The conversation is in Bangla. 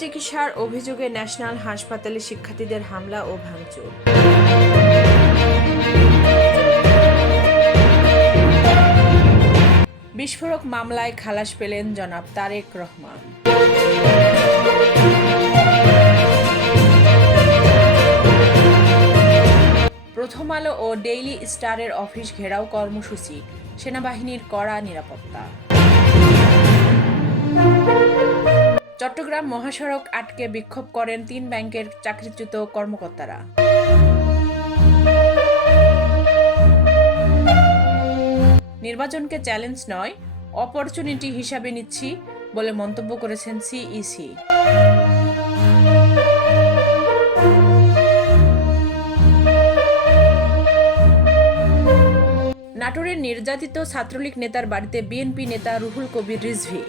চিকিৎসার অভিযোগে ন্যাশনাল হাসপাতালে শিক্ষার্থীদের হামলা ও ভাঙচুর। বিস্ফোরক মামলায় খালাস পেলেন জনাব তারেক রহমান। প্রথম আলো ও ডেইলি স্টারের অফিস ঘেরাও কর্মসূচি, সেনাবাহিনীর কড়া নিরাপত্তা। চট্টগ্রাম মহাসড়ক আটকে বিক্ষোভ করেন তিন ব্যাংকের চাকরিচ্যুত কর্মকর্তারা। নির্বাচনকে চ্যালেঞ্জ নয়, অপরচুনিটি হিসাবে নিচ্ছি বলে মন্তব্য করেছেন সিইসি। নাটোরের নির্যাতিত ছাত্রলীগ নেতার বাড়িতে বিএনপি নেতা রুহুল কবির রিজভি।